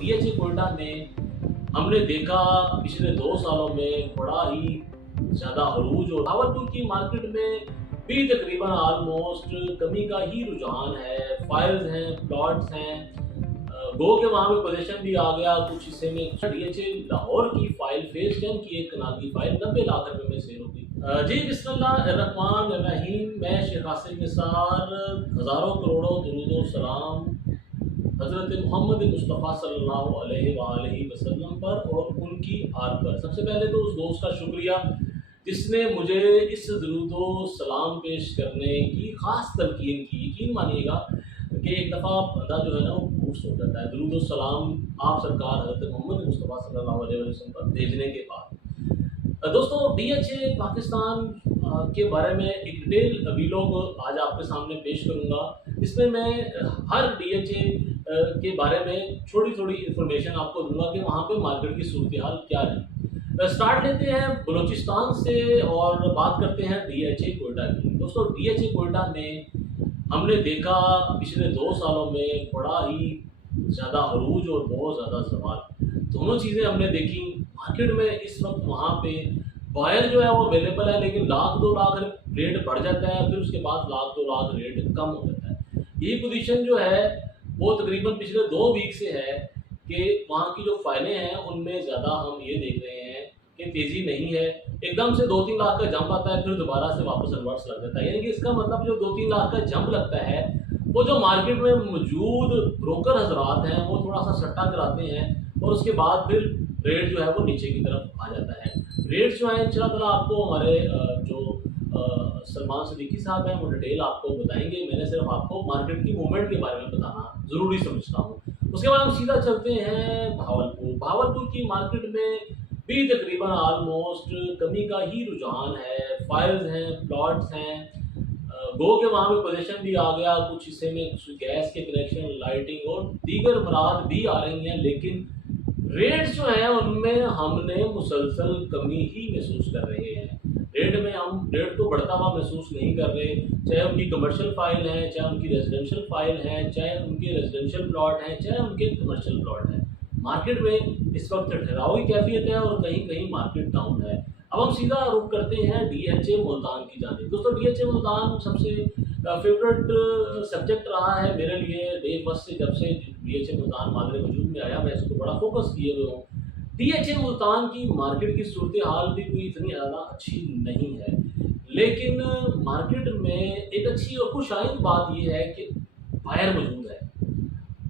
DHA Quetta में हमने देखा पिछले 2 सालों में बड़ा ही ज़्यादा अरूज और भावलपुर की मार्केट में भी तकरीबन ऑलमोस्ट कमी का ही रुझान है। फाइल्स हैं, प्लॉट्स हैं, गो के वहाँ पे पोजीशन भी आ गया कुछ हिस्से में। डीएचए लाहौर की फाइल फेज 10 की एक कनाल की फाइल 90 लाख रुपए में सेल होगी। जी बिस्मिल्लाहिर्रहमानिर्रहीम। मैं शेख आसिम निसार हज़ारों करोड़ों दुरूद व सलाम हज़रत मोहम्मद मुस्तफ़ा सल्लल्लाहु अलैहि वसल्लम पर और उनकी आल पर। सबसे पहले तो उस दोस्त का शुक्रिया जिसने मुझे इस दुरूद व सलाम पेश करने की ख़ास तलकीन की। यकीन मानिएगा कि एक दफ़ा बंदा जो है ना वो बूस्ट हो जाता है दुरूद व सलाम आप सरकार हज़रत मोहम्मद मुस्तफ़ा सल्लल्लाहु अलैहि वसल्लम पर भेजने के बाद। दोस्तों डीएचए पाकिस्तान के बारे में एक डिटेल वीलॉग आज आपके सामने पेश करूंगा। इसमें मैं हर डीएचए के बारे में थोड़ी थोड़ी इन्फॉर्मेशन आपको दूंगा कि वहाँ पे मार्केट की सूरत हाल क्या है। स्टार्ट लेते हैं बलूचिस्तान से और बात करते हैं डीएचए कोयटा की। दोस्तों डीएचए कोयटा में हमने देखा पिछले 2 सालों में बड़ा ही ज़्यादा अरूज और बहुत ज़्यादा सवाल दोनों चीज़ें हमने देखी। मार्केट में इस वक्त वहाँ पे बायर जो है वो अवेलेबल है, लेकिन लाख 2 लाख रेट बढ़ जाता है, फिर उसके बाद लाख 2 लाख रेट कम हो जाता है। ये पोजीशन जो है वो तकरीबन पिछले 2 वीक से है कि वहाँ की जो फाइलें हैं उनमें ज़्यादा हम ये देख रहे हैं कि तेज़ी नहीं है। एकदम से 2-3 लाख का जंप आता है, फिर दोबारा से वापस रिवर्स लग जाता है। यानी कि इसका मतलब जो 2-3 लाख का जंप लगता है वो जो मार्केट में मौजूद ब्रोकर हजरात हैं वो थोड़ा सा सट्टा कराते हैं और उसके बाद फिर रेट जो है वो नीचे की तरफ आ जाता है। रेट्स जो है इंशाल्लाह आपको हमारे जो सलमान सिद्दीकी साहब हैं वो डिटेल आपको बताएंगे। मैंने सिर्फ आपको मार्केट की मूवमेंट के बारे में बताना ज़रूरी समझता हूँ। उसके बाद हम सीधा चलते हैं भावलपुर। भावलपुर की मार्केट में भी तकरीबन ऑलमोस्ट कमी का ही रुझान है। फाइल्स हैं, प्लॉट्स हैं, गो के वहाँ पे पोजीशन भी आ गया कुछ हिस्से में, गैस के कनेक्शन, लाइटिंग और दीगर मराद भी आ रही हैं, लेकिन रेट्स जो है उनमें हमने मुसलसल कमी ही महसूस कर रहे हैं। हम रेट को बढ़ता हुआ महसूस नहीं कर रहे, चाहे उनकी कमर्शियल फाइल है, चाहे उनकी रेजिडेंशियल फाइल है, चाहे उनके रेजिडेंशियल प्लॉट हैं, चाहे उनके कमर्शियल प्लॉट हैं। मार्केट में इस वक्त ठहराव की कैफियत है और कहीं कहीं मार्केट डाउन है। अब हम सीधा रुख करते हैं डीएचए मुल्तान की जानिब। दोस्तों डीएचए मुल्तान सबसे फेवरेट सब्जेक्ट रहा है मेरे लिए डे फर्स्ट से। जब से डीएचए मुल्तान मादरे वजूद में आया मैं इसको बड़ा फोकस किए हुए हूँ। डीएचए मुल्तान की मार्केट की सूरत हाल भी कोई इतनी ज़्यादा अच्छी नहीं है, लेकिन मार्केट में एक अच्छी और खुशाइंद बात यह है कि बायर मौजूद है।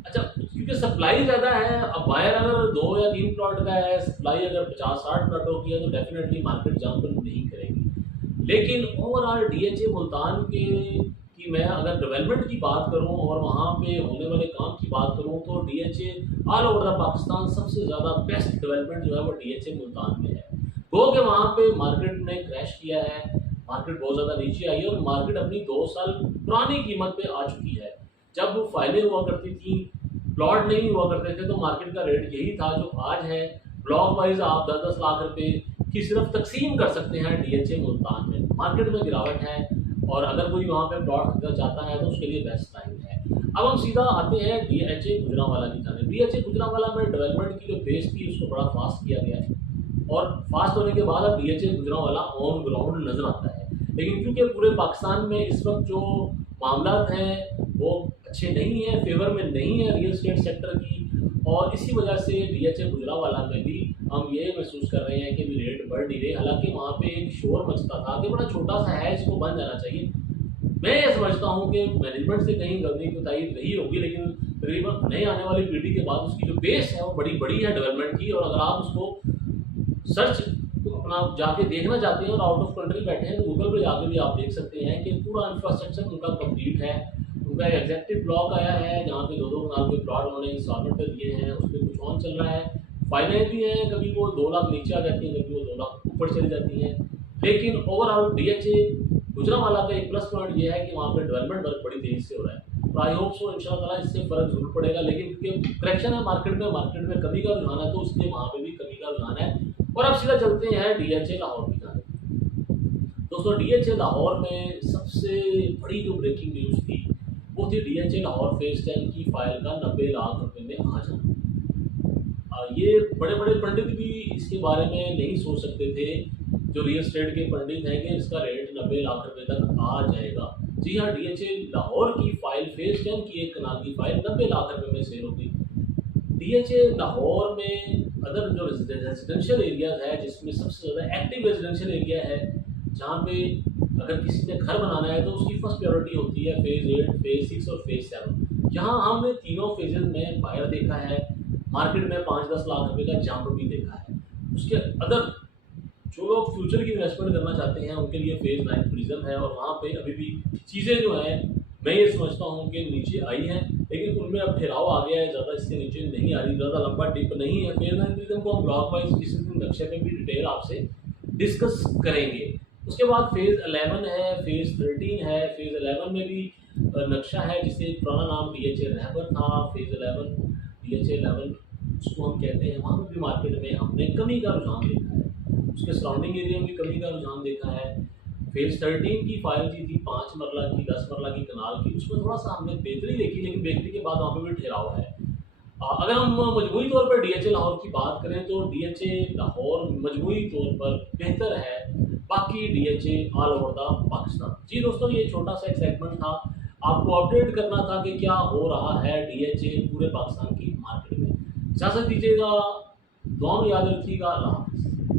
अच्छा, क्योंकि सप्लाई ज़्यादा है, अब बायर अगर 2 या 3 प्लॉट का है, सप्लाई अगर 50-60 प्लॉटों की है तो डेफिनेटली मार्केट जंप नहीं करेगी। लेकिन ओवरऑल डीएचए मुल्तान के कि मैं अगर डेवलपमेंट की बात करूं और वहाँ पे होने वाले काम की बात करूं तो DHA all over the Pakistan सबसे ज़्यादा बेस्ट डेवलपमेंट जो है वो डीएचए मुल्तान में है। गो के वहाँ पे मार्केट ने क्रैश किया है, मार्केट बहुत ज़्यादा नीचे आई है और मार्केट अपनी 2 साल पुरानी कीमत पे आ चुकी है। जब वो फाइलें हुआ करती थी, प्लॉट नहीं हुआ करते थे, तो मार्केट का रेट यही था जो आज है। ब्लॉक वाइज आप 10-10 लाख रुपए की सिर्फ तकसीम कर सकते हैं डीएचए मुल्तान में। मार्केट में गिरावट है और अगर कोई वहाँ पे प्लॉट खरीदना चाहता है तो उसके लिए बेस्ट टाइम है। अब हम सीधा आते हैं डीएचए गुजरांवाला की जानिब। डीएचए गुजरांवाला में डेवलपमेंट की जो फेज थी उसको बड़ा फास्ट किया गया है और फास्ट होने के बाद अब डीएचए गुजरांवाला ऑन ग्राउंड नजर आता है। लेकिन क्योंकि पूरे पाकिस्तान में इस वक्त जो मामला हैं वो अच्छे नहीं हैं, फेवर में नहीं है रियल एस्टेट सेक्टर की, और इसी वजह से डीएचए गुजरांवाला में भी हम ये महसूस कर रहे हैं कि रेट बढ़ नहीं रहे। हालांकि वहाँ पे एक शोर मचता था कि बड़ा छोटा सा है, इसको बन जाना चाहिए। मैं ये समझता हूँ कि मैनेजमेंट से कहीं गलती कोताही रही होगी, लेकिन तकरीबन नई आने वाली पीढ़ी के बाद उसकी जो बेस है वो बड़ी बड़ी है डेवलपमेंट की। और अगर आप उसको सर्च अपना जाके देखना चाहते हैं और आउट ऑफ कंट्री बैठे हैं तो गूगल पे जाके भी आप देख सकते हैं कि पूरा इंफ्रास्ट्रक्चर उनका कंप्लीट है। उनका एक एग्जेक्टिव ब्लॉक आया है जहाँ पे 2-2 कनाल के प्लॉट उन्होंने इंस्टॉलमेंट पे दिए हैं, उस पर कुछ ऑन चल रहा है। फाइलें भी हैं, कभी वो 2 लाख नीचे आ जाती हैं, कभी वो 2 लाख ऊपर चली जाती हैं। लेकिन ओवरऑल डीएचए गुजरांवाला का एक प्लस पॉइंट ये है कि वहाँ पे डेवलपमेंट वर्क बड़ी तेज़ी से हो रहा है। तो आई होप सो इंशाल्लाह इससे फ़र्क जरूर पड़ेगा। लेकिन क्योंकि करेक्शन है मार्केट में कमी का रुझान है तो इसलिए वहाँ पे भी कमी का रुझान है। और अब सीधा चलते हैं डीएचए लाहौर की जानिब। दोस्तों डीएचए लाहौर में सबसे बड़ी जो ब्रेकिंग न्यूज़ थी वो थी डीएचए लाहौर फेज 10 की फाइल का 90 लाख रुपए में आ जाना। ये बड़े बड़े पंडित भी इसके बारे में नहीं सोच सकते थे, जो रियल एस्टेट के पंडित हैं, कि इसका रेट 90 लाख रुपए तक आ जाएगा। जी हाँ, डीएचए लाहौर की फाइल फेज 10 की एक कनाल की फाइल 90 लाख रुपए में सेल होगी। डीएचए लाहौर में अदर जो रेजिडेंशियल एरियाज है, जिसमें सबसे ज़्यादा एक्टिव रेजिडेंशियल एरिया है, जहाँ पे अगर किसी ने घर बनाना है तो उसकी फर्स्ट प्रायोरिटी होती है फेज़ 8, फेज़ 6 और फेज़ 7। यहाँ हमने तीनों फेजेस में बायर देखा है, मार्केट में 5-10 लाख रुपए का जंप भी देखा है। उसके अदर जो लोग फ्यूचर की इन्वेस्टमेंट करना चाहते हैं, उनके लिए फेज़ 9 प्रिज्म है, और वहाँ पे अभी भी चीज़ें जो हैं, मैं ये समझता हूँ कि नीचे आई हैं, लेकिन उनमें अब ठहराव आ गया है, ज़्यादा इससे नीचे नहीं आ रही, ज़्यादा लंबा डिप नहीं है। फेज़ 9 प्रिज्म को हम ब्लॉक वाइज किसी दिन नक्शे पे भी डिटेल आपसे डिस्कस करेंगे। उसके बाद फेज़ 11 है, फेज़ 13 है। फेज़ 11 में भी नक्शा है, जिसे पुराना नाम डीएचए रहबर था। फेज़ 11 डीएचए 11 उसको हम कहते हैं। वहाँ पर भी मार्केट में हमने कमी का रुझान देखा है, उसके सराउंडिंग एरिया में भी कमी का रुझान देखा है। फेज़ 13 की फाइल जी थी 5 मरला की, 10 मरला की कनाल की, उसमें थोड़ा सा हमने बेहतरी देखी, लेकिन बेहतरी के बाद वहाँ पे भी ठहराव है। अगर हम मजमूई तौर पर डीएचए लाहौर की बात करें तो डीएचए लाहौर मजमूई तौर पर बेहतर है, बाकी DHA all over the Pakistan. जी दोस्तों, ये छोटा सा एक सेगमेंट था, आपको अपडेट करना था कि क्या हो रहा है डीएचए पूरे पाकिस्तान की मार्केट में। इजाज़त दीजिएगा, दुआ में याद रखिएगा। अल्लाह हाफ़िज़।